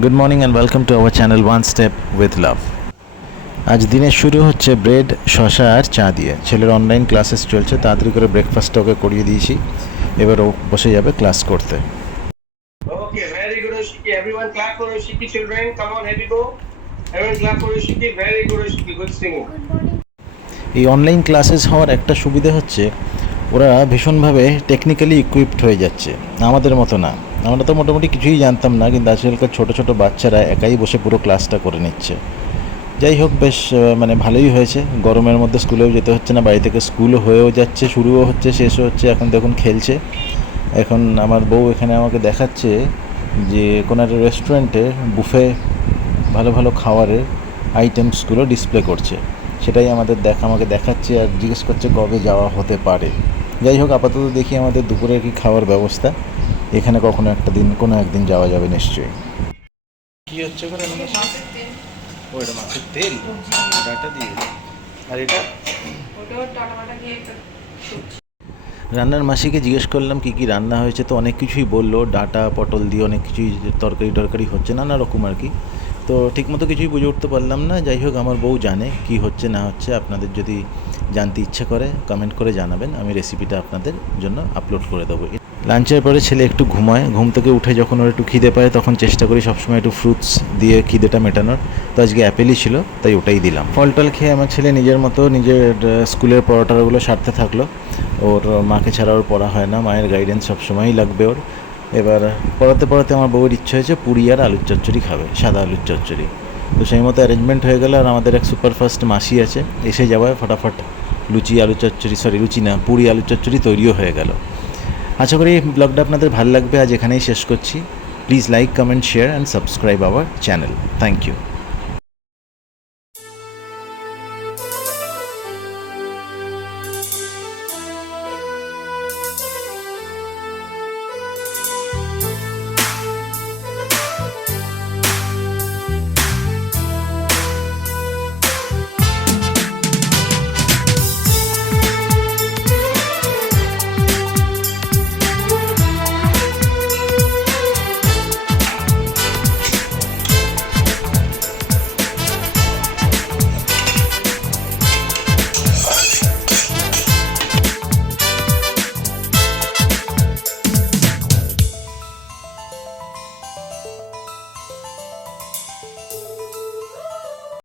Good morning and welcome to our channel One Step with Love. আজ দিনের শুরু হচ্ছে ব্রেড শসা আর চা দিয়ে। ছেলের অনলাইন ক্লাসেস চলছে, তাড়াতাড়ি করে ব্রেকফাস্টটা ওকে করিয়ে দিয়েছি, এবার ও বসে যাবে ক্লাস করতে। Okay, very good, Oshiki. Everyone clap for Oshiki, children. Come on, here we go. Everyone clap for Oshiki. Very good, Oshiki. Good singing. এই অনলাইন ক্লাসেস হওয়ার একটা সুবিধা হচ্ছে ওরা ভীষণভাবে টেকনিক্যালি ইকুইপড হয়ে যাচ্ছে, আমাদের মতো না। আমরা তো মোটামুটি কিছুই জানতাম না, কিন্তু আজকালকার ছোটো ছোটো বাচ্চারা একাই বসে পুরো ক্লাসটা করে নিচ্ছে। যাই হোক, বেশ ভালোই হয়েছে। গরমের মধ্যে স্কুলেও যেতে হচ্ছে না, বাড়ি থেকে স্কুলও হয়েও যাচ্ছে, শুরুও হচ্ছে, শেষও হচ্ছে। এখন দেখুন খেলছে। এখন আমার বউ এখানে আমাকে দেখাচ্ছে যে কোনো একটা রেস্টুরেন্টে বুফে ভালো ভালো খাবারের আইটেমসগুলো ডিসপ্লে করছে, সেটাই আমাকে দেখাচ্ছে আর জিজ্ঞেস করছে কবে যাওয়া হতে পারে। যাই হোক, আপাতত দেখি আমাদের দুপুরের কি খাওয়ার ব্যবস্থা। এখানে কোনো একদিন যাওয়া যাবে নিশ্চয়ই। কী হচ্ছে করে ও এটা মাছের তেল ডাটা দিয়ে, আর এটা রান্নার মাসিকে জিজ্ঞেস করলাম কী কী রান্না হয়েছে, তো অনেক কিছুই বললো। ডাটা পটল দিয়ে অনেক কিছুই তরকারি হচ্ছে, নানা রকম আর কি। তো ঠিকমতো কিছুই বুঝে উঠতে পারলাম না। যাই হোক, আমার বউ জানে কি হচ্ছে না হচ্ছে। আপনাদের যদি জানতে ইচ্ছে করে কমেন্ট করে জানাবেন, আমি রেসিপিটা আপনাদের জন্য আপলোড করে দেবো। লাঞ্চের পরে ছেলে একটু ঘুমায়, ঘুম থেকে উঠে যখন ওর একটু খিদে পায় তখন চেষ্টা করি সবসময় একটু ফ্রুটস দিয়ে খিদেটা মেটানোর। তো আজকে অ্যাপেলই ছিল, তাই ওটাই দিলাম। ফল টল খেয়ে আমার ছেলে নিজের মতো নিজের স্কুলের পড়াটাগুলো সারতে থাকলো। ওর মাকে ছাড়া ওর পড়া হয় না, মায়ের গাইডেন্স সবসময়ই লাগবে ওর। এবার পড়াতে পড়াতে আমার বউয়ের ইচ্ছে হয়েছে পুরি আর আলুর চচ্চড়ি খাবে, সাদা আলুর চচ্চড়ি। তো সেই মতো অ্যারেঞ্জমেন্ট হয়ে গেল। আর আমাদের এক সুপারফাস্ট মাসি আছে, এসে যাওয়ায় ফটাফট পুরি আলুর চচ্চড়ি তৈরিও হয়ে গেল। আশা করি ব্লগটা আপনাদের ভালো লাগবে। আজ এখানেই শেষ করছি। Please like, comment, share and subscribe our channel. Thank you.